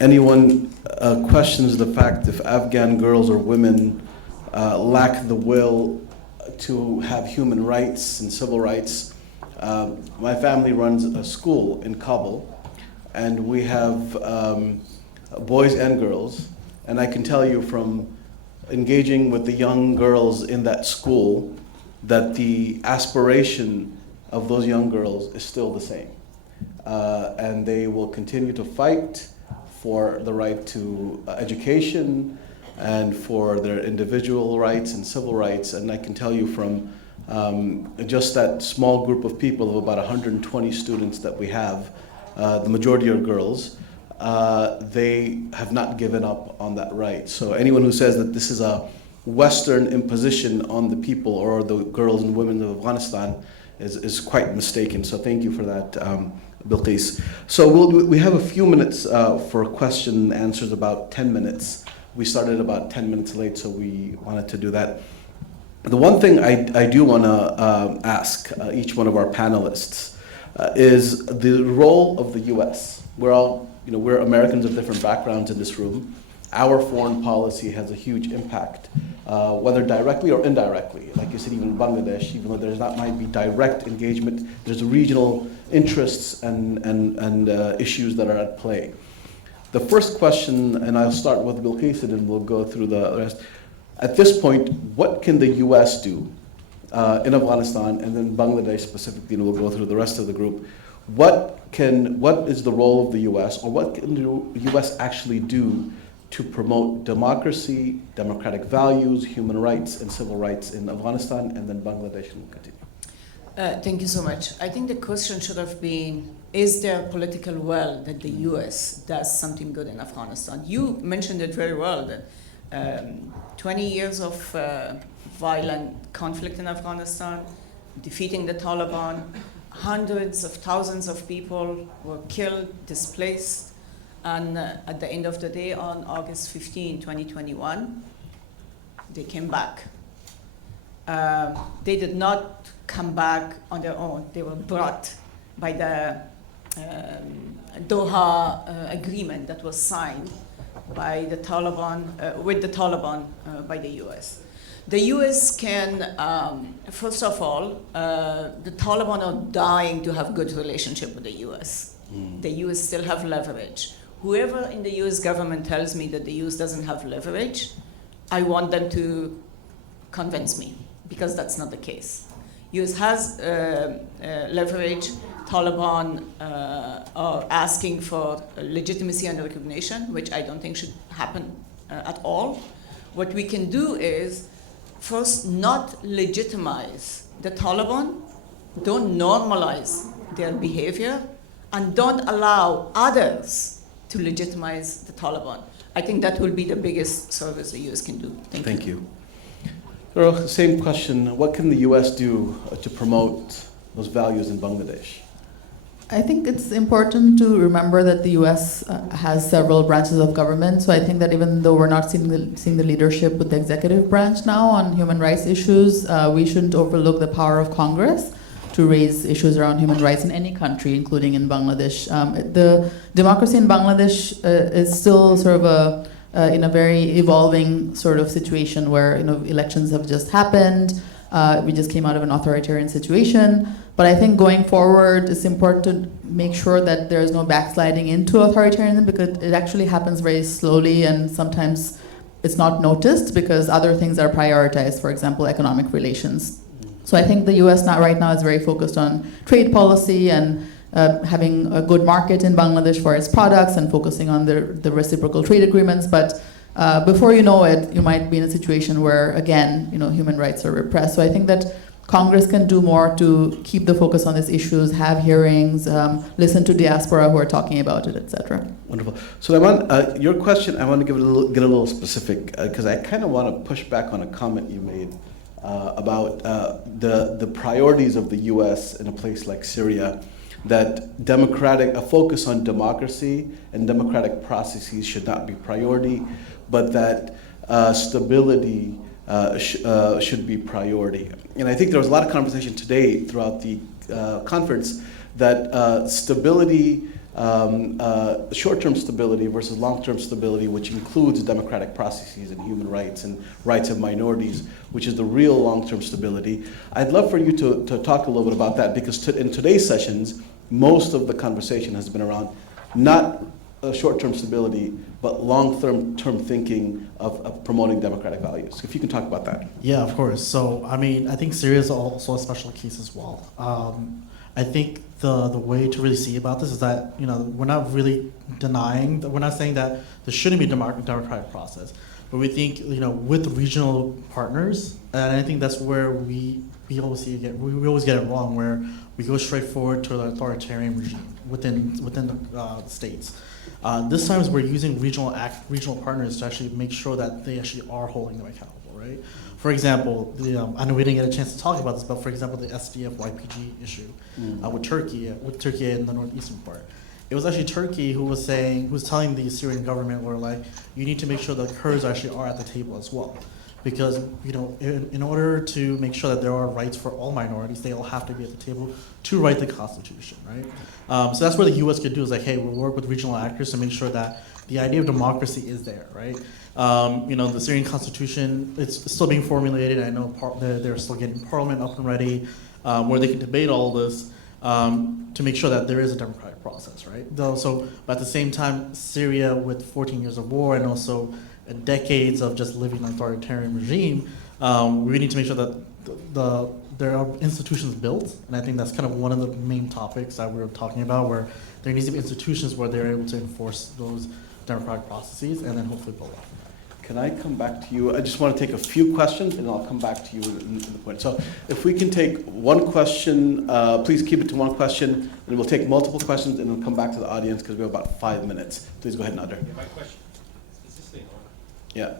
anyone questions the fact if Afghan girls or women lack the will to have human rights and civil rights, my family runs a school in Kabul, and we have boys and girls, and I can tell you from engaging with the young girls in that school that the aspiration of those young girls is still the same. And they will continue to fight for the right to education and for their individual rights and civil rights. And I can tell you from just that small group of people of about 120 students that we have, the majority are girls, they have not given up on that right. So anyone who says that this is a Western imposition on the people or the girls and women of Afghanistan is quite mistaken. So thank you for that, Bilqis. So we have a few minutes for question and answers, about 10 minutes. We started about 10 minutes late, so we wanted to do that. The one thing I do want to ask each one of our panelists is the role of the U.S. We're Americans of different backgrounds in this room. Our foreign policy has a huge impact, whether directly or indirectly. Like you said, even in Bangladesh, even though there's not might be direct engagement, there's regional interests and issues that are at play. The first question, and I'll start with Bilqis and we'll go through the rest. At this point, what can the U.S. do in Afghanistan and then Bangladesh specifically, and we'll go through the rest of the group. What is the role of the U.S. or what can the U.S. actually do to promote democracy, democratic values, human rights, and civil rights in Afghanistan and then Bangladesh, and we'll continue. Thank you so much. I think the question should have been, is there political will that the U.S. does something good in Afghanistan? You mentioned it very well, that 20 years of violent conflict in Afghanistan, defeating the Taliban, hundreds of thousands of people were killed, displaced, and at the end of the day, on August 15, 2021, they came back. They did not come back on their own. They were brought by the Doha agreement that was signed by the Taliban, with the Taliban by the US. The US can, first of all, the Taliban are dying to have good relationship with the US. The US still have leverage. Whoever in the US government tells me that the US doesn't have leverage, I want them to convince me, because that's not the case. US has leverage. Taliban are asking for legitimacy and recognition, which I don't think should happen at all. What we can do is, first, not legitimize the Taliban, don't normalize their behavior, and don't allow others to legitimize the Taliban. I think that will be the biggest service the US can do. Thank you. Earl, same question. What can the US do to promote those values in Bangladesh? I think it's important to remember that the U.S. Has several branches of government. So I think that even though we're not seeing the leadership with the executive branch now on human rights issues, we shouldn't overlook the power of Congress to raise issues around human rights in any country, including in Bangladesh. The democracy in Bangladesh is still sort of in a very evolving sort of situation where elections have just happened. We just came out of an authoritarian situation. But I think going forward, it's important to make sure that there's no backsliding into authoritarianism, because it actually happens very slowly and sometimes it's not noticed because other things are prioritized, for example, economic relations. So I think the US right now is very focused on trade policy and having a good market in Bangladesh for its products and focusing on the reciprocal trade agreements. But before you know it, you might be in a situation where, again, human rights are repressed. So I think that Congress can do more to keep the focus on these issues, have hearings, listen to diaspora who are talking about it, etc. Wonderful. So your question, I want to get a little specific because I kind of want to push back on a comment you made about the priorities of the U.S. in a place like Syria, that a focus on democracy and democratic processes should not be priority, but that stability should be priority. And I think there was a lot of conversation today throughout the conference that stability short-term stability versus long-term stability, which includes democratic processes and human rights and rights of minorities, which is the real long-term stability. I'd love for you to talk a little bit about that, because in today's sessions, most of the conversation has been around not short-term stability, but long-term thinking of promoting democratic values. If you can talk about that. Yeah, of course. So, I mean, I think Syria is also a special case as well. I think the way to really see about this is that, you know, we're not really denying, we're not saying that there shouldn't be a democratic process, but we think, you know, with regional partners, and I think that's where we always get it wrong, where we go straight forward to the authoritarian regime within the states. This time we're using regional partners to actually make sure that they actually are holding them accountable, right? For example, I know we didn't get a chance to talk about this, but for example, the SDF-YPG issue with Turkey in the northeastern part. It was actually Turkey who was telling the Syrian government, where like, you need to make sure that Kurds actually are at the table as well. Because, you know, in order to make sure that there are rights for all minorities, they all have to be at the table to write the Constitution, right? So that's where the U.S. could do, is like, hey, we'll work with regional actors to make sure that the idea of democracy is there, right? You know, the Syrian Constitution, it's still being formulated. I know they're still getting Parliament up and ready, where they can debate all this to make sure that there is a democratic process, right? So, but at the same time, Syria with 14 years of war and also decades of just living in an authoritarian regime, we need to make sure that there are institutions built, and I think that's kind of one of the main topics that we were talking about, where there needs to be institutions where they're able to enforce those democratic processes, and then hopefully build up. Can I come back to you? I just want to take a few questions, and I'll come back to you in the point. So if we can take one question, please keep it to one question, and we'll take multiple questions, and we'll come back to the audience, because we have about 5 minutes. Please go ahead, Nader. Yeah, my question, is this thing on? Yeah.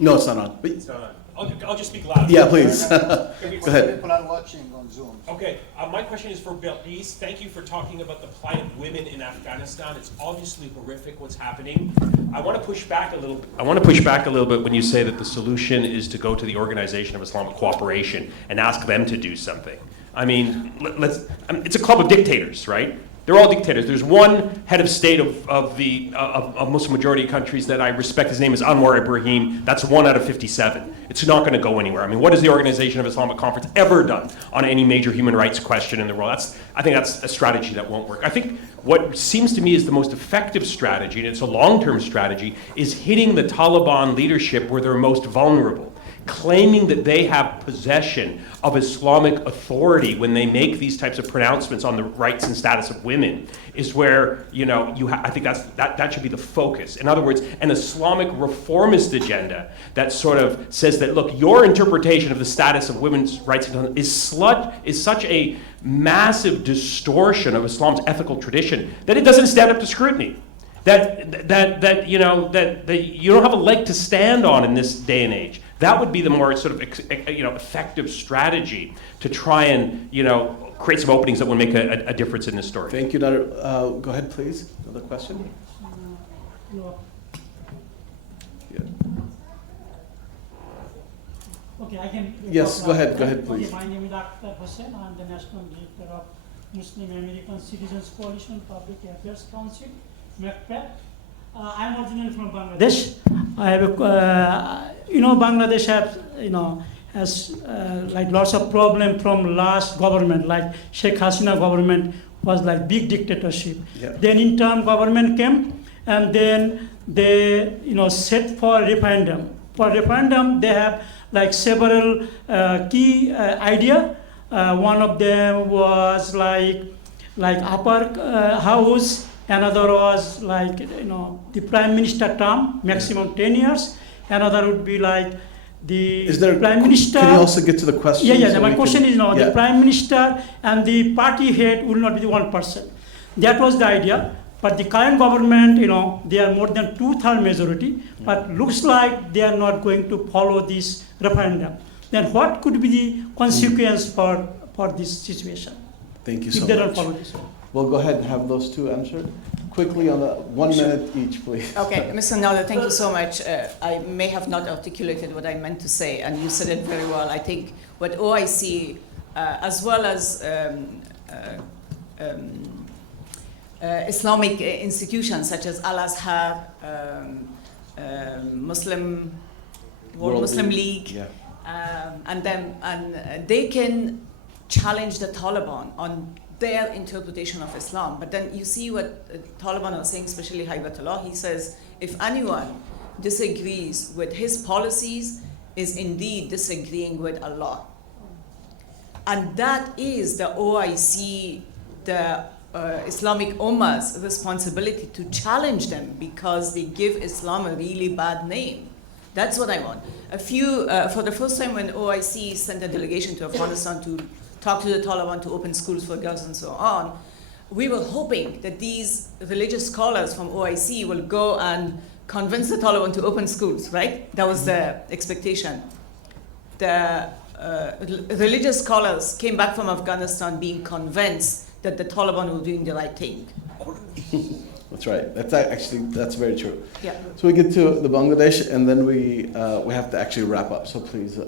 No, it's not on. But It's not on. I'll just speak louder. yeah, please. Go ahead. People are watching on Zoom. Okay, my question is for Belkis. Thank you for talking about the plight of women in Afghanistan. It's obviously horrific what's happening. I want to push back a little bit when you say that the solution is to go to the Organization of Islamic Cooperation and ask them to do something. I mean, it's a club of dictators, right? They're all dictators. There's one head of state of Muslim majority countries that I respect. His name is Anwar Ibrahim. That's 1 out of 57. It's not going to go anywhere. I mean, what has the Organization of Islamic Conference ever done on any major human rights question in the world? I think that's a strategy that won't work. I think what seems to me is the most effective strategy, and it's a long-term strategy, is hitting the Taliban leadership where they're most vulnerable. Claiming that they have possession of Islamic authority when they make these types of pronouncements on the rights and status of women is where, you know, I think that should be the focus. In other words, an Islamic reformist agenda that sort of says that, look, your interpretation of the status of women's rights is such a massive distortion of Islam's ethical tradition that it doesn't stand up to scrutiny. That you don't have a leg to stand on in this day and age. That would be the more sort of effective strategy to try and create some openings that will make a difference in this story. Thank you, Nader. Go ahead, please. Another question? No. Yeah. Okay, I can. Yes, go ahead, please. Okay, my name is Dr. Hussain. I'm the National Director of Muslim American Citizens Coalition Public Affairs Council, MECPAC. I'm originally from Bangladesh. I have Bangladesh has like lots of problem from last government, like Sheikh Hasina government was like big dictatorship. Yeah. Then interim government came, and then they set for referendum. For referendum, they have like several key idea. One of them was like upper house. Another was like the prime minister term, maximum 10 years. Another would be like the prime minister. Can you also get to the question? Yeah. So My question is the prime minister and the party head will not be the one person. That was the idea. But the current government, they are more than 2/3 majority. But looks like they are not going to follow this referendum. Then what could be the consequence for this situation? Thank you so if they much. don't follow this one? We'll go ahead and have those two answered. Quickly on the 1 minute each, please. Okay, Mr. Nader, thank you so much. I may have not articulated what I meant to say, and you said it very well. I think what OIC, as well as Islamic institutions such as Al-Azhar, World Muslim League, Yeah. and they can challenge the Taliban on their interpretation of Islam. But then you see what Taliban are saying, especially Hibatullah. He says, if anyone disagrees with his policies, is indeed disagreeing with Allah. And that is the OIC, the Islamic Ummah's responsibility to challenge them, because they give Islam a really bad name. That's what I want. For the first time when OIC sent a delegation to Afghanistan to talk to the Taliban to open schools for girls and so on, we were hoping that these religious scholars from OIC will go and convince the Taliban to open schools, right? That was the expectation. The religious scholars came back from Afghanistan being convinced that the Taliban were doing the right thing. That's right. That's very true. Yeah. So we get to the Bangladesh, and then we have to actually wrap up. So please.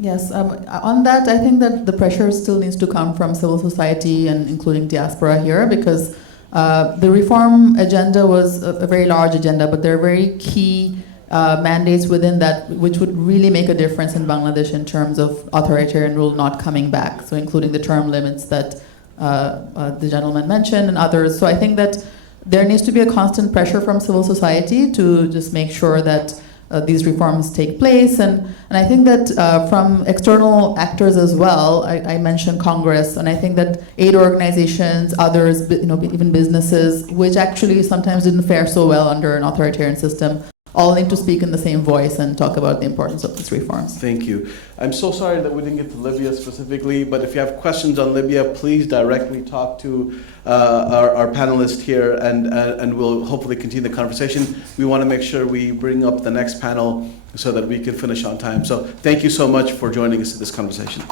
Yes, on that, I think that the pressure still needs to come from civil society and including diaspora here, because the reform agenda was a very large agenda, but there are very key mandates within that which would really make a difference in Bangladesh in terms of authoritarian rule not coming back, so including the term limits that the gentleman mentioned and others. So I think that there needs to be a constant pressure from civil society to just make sure that these reforms take place, and I think that from external actors as well. I mentioned Congress, and I think that aid organizations, others, even businesses, which actually sometimes didn't fare so well under an authoritarian system, all need to speak in the same voice and talk about the importance of these reforms. Thank you. I'm so sorry that we didn't get to Libya specifically, but if you have questions on Libya, please directly talk to our panelists here, and we'll hopefully continue the conversation. We want to make sure we bring up the next panel so that we can finish on time. So thank you so much for joining us in this conversation.